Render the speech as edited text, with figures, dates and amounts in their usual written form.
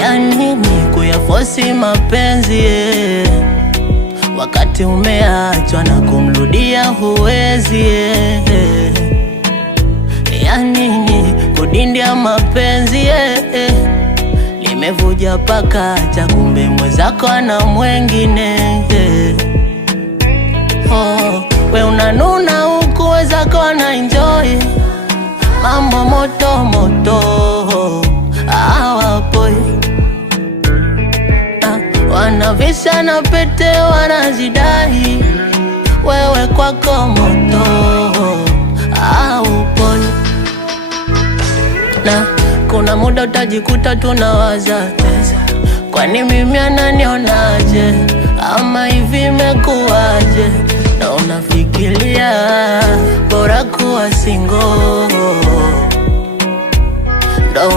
Ya nini kuyafosi mapenzi wakati umeachwa na kumrudia huwezi Ya nini kudindia mapenzi limevuja pakacha kumbe mwezako na mwengine Oh, we unanuna huku wezako na enjoy mambo moto moto hawapoi Wanavisha na pete wanazidai wewe kwako moto haupoi Na kuna muda utajikuta tunawaza kwani mimi ananionaje ama hivi imekuwaje Na unafikiria bora kuwa single Ndo